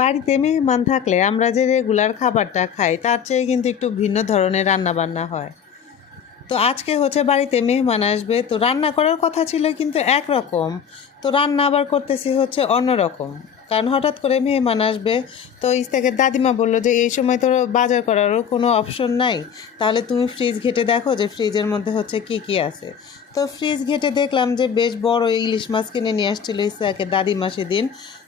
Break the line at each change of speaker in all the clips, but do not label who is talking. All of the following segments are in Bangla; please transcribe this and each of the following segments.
বাড়িতে মেহমান থাকলে আমরা যে রেগুলার খাবারটা খাই, তার চেয়ে কিন্তু একটু ভিন্ন ধরনের রান্না বান্না হয়। তো আজকে হচ্ছে বাড়িতে মেহমান আসবে, তো রান্না করার কথা ছিল কিন্তু একরকম। তো রান্না আবার করতেছি হচ্ছে অন্যরকম। কারণ হঠাৎ করে মেহমান আসবে, তো ইস্তাকের দাদিমা বলল যে, এই সময় তো বাজার করারও কোনো অপশন নাই। তাহলে তুমি ফ্রিজ ঘেটে দেখো যে, ফ্রিজের মধ্যে হচ্ছে কি কি আছে। তো ফ্রিজ ঘেটে দেখলাম যে, বেশ বড় ইলিশ মাছ কিনে নিয়ে আসছিল ইস্তাকের দাদিমা সেদিন।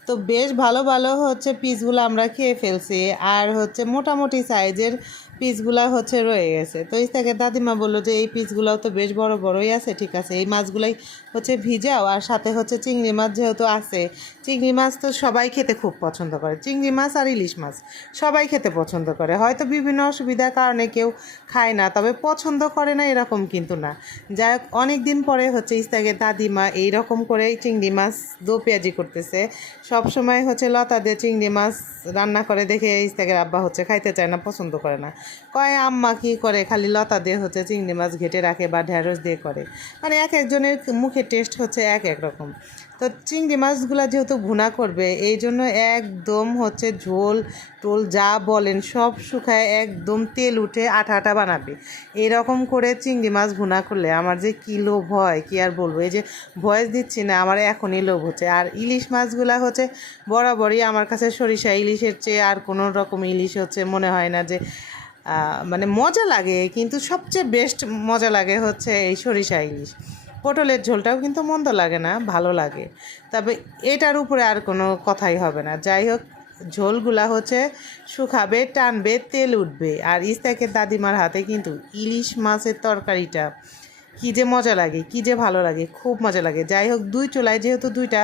তো বেশ ভালো ভালো হচ্ছে পিসগুলো আমরা খেয়ে ফেলছি। আর হচ্ছে মোটামুটি সাইজের পিসগুলো হচ্ছে রয়ে গেছে। তো ইস্তাকে দাদিমা বলল যে, এই পিসগুলোও তো বেশ বড়, বড়ই আছে, ঠিক আছে। এই মাছগুলাই হচ্ছে ভিজাও, আর সাথে হচ্ছে চিংড়ি মাছ যেহেতু আছে, চিংড়ি মাছ তো সবাই খেতে খুব পছন্দ করে। চিংড়ি মাছ আর ইলিশ মাছ সবাই খেতে পছন্দ করে। হয়তো বিভিন্ন অসুবিধার কারণে কেউ খায় না, তবে পছন্দ করে না এরকম কিন্তু না। যাই হোক অনেক দিন পরে হচ্ছে ইস্তাকে দাদিমা এই রকম চিংড়ি মাছ দো পেঁয়াজি করতেছে। সব সময় হচ্ছে লতা দিয়ে চিংড়ি মাছ রান্না করে দেখে ইস্তাকের আব্বা হচ্ছে খাইতে চায় না, পছন্দ করে না। কয়, আম্মা কি করে? খালি লতা দিয়ে হচ্ছে চিংড়ি মাছ ঘেটে রাখে বা ঢ্যাঁড়স দিয়ে করে। মানে এক একজনের মুখে টেস্ট হচ্ছে এক এক রকম। তো চিংড়ি মাছগুলা যেহেতু ভুনা করবে, এই জন্য একদম হচ্ছে ঝোল টোল যা বলেন সব শুকায় একদম তেল উঠে আঠা আঠা বানাবে। এরকম করে চিংড়ি মাছ ভুনা করলে আমার যে কী লোভ হয়, কী আর বলব? এই যে ভয়েস দিচ্ছি না, আমার এখনই লোভ হচ্ছে। আর ইলিশ মাছগুলা হচ্ছে বরাবরই আমার কাছে সরিষা ইলিশের চেয়ে আর কোনো রকম ইলিশ হচ্ছে মনে হয় না যে মানে মজা লাগে, কিন্তু সবচেয়ে বেস্ট মজা লাগে হচ্ছে এই সরিষা ইলিশ। পটলের ঝোলটাও কিন্তু মন্দ লাগে না, ভালো লাগে। তবে এটার উপরে আর কোনো কথাই হবে না। যাই হোক, ঝোলগুলা হচ্ছে শুকাবে, টানবে, তেল উঠবে। আর ইস্তাকের দাদিমার হাতে কিন্তু ইলিশ মাছের তরকারিটা কী যে মজা লাগে, কী যে ভালো লাগে, খুব মজা লাগে। যাই হোক, দুই চুলায় যেহেতু দুইটা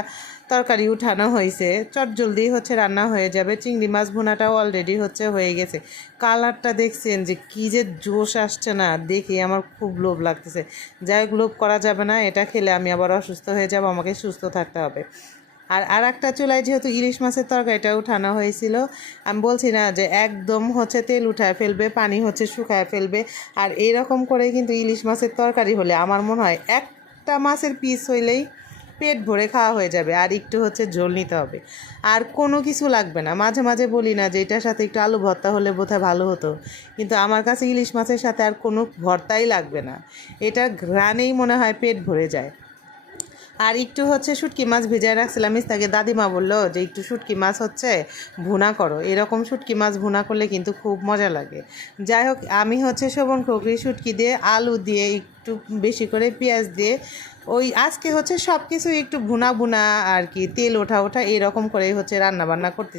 তরকারি উঠানো হয়েছে। চট জলদি হচ্ছে রান্না হয়ে যাবে। চিংড়ি মাছ ভুনাটাও অলরেডি হচ্ছে হয়ে গেছে। কালারটা দেখছেন যে কী যে জোশ আসছে না, দেখে আমার খুব লোভ লাগতেছে। যাই লোভ করা যাবে না, এটা খেলে আমি আবার অসুস্থ হয়ে যাব, আমাকে সুস্থ থাকতে হবে। আর আর একটা চুলায় যেহেতু ইলিশ মাছের তরকারিটা উঠানো হয়েছিল, আমি বলছি না যে একদম হচ্ছে তেল উঠায় ফেলবে, পানি হচ্ছে শুকায় ফেলবে। আর এইরকম করে কিন্তু ইলিশ মাছের তরকারি হলে আমার মনে হয় একটা মাছের পিস হইলেই পেট ভরে খাওয়া হয়ে যাবে, আর একটু হচ্ছে ঝোল নিতে হবে। আর কোনো কিছু লাগবে না। মাঝে মাঝে বলি না যে এটার সাথে একটু আলু ভর্তা হলে বোধহয় ভালো হতো। কিন্তু আমার কাছে ইলিশ মাছের সাথে আর কোনো ভর্তাই লাগবে না। এটা ঘ্রাণেই মনে হয় পেট ভরে যায়। আর একটু হচ্ছে শুটকি মাছ ভিজায় রাখছিলাম তাকে দাদিমা বলল যে একটু শুটকি মাছ হচ্ছে ভুনা করো। এরকম শুটকি মাছ ভুনা করলে কিন্তু খুব মজা লাগে। যাই হোক, আমি হচ্ছে শোভন খোকরি, শুটকি দিয়ে, আলু দিয়ে একটু বেশি করে পেঁয়াজ দিয়ে, ওই আজকে হচ্ছে সব কিছু একটু ভুনা ভুনা আর কি, তেল ওঠা ওঠা এরকম করেই হচ্ছে রান্না বান্না করতেছি।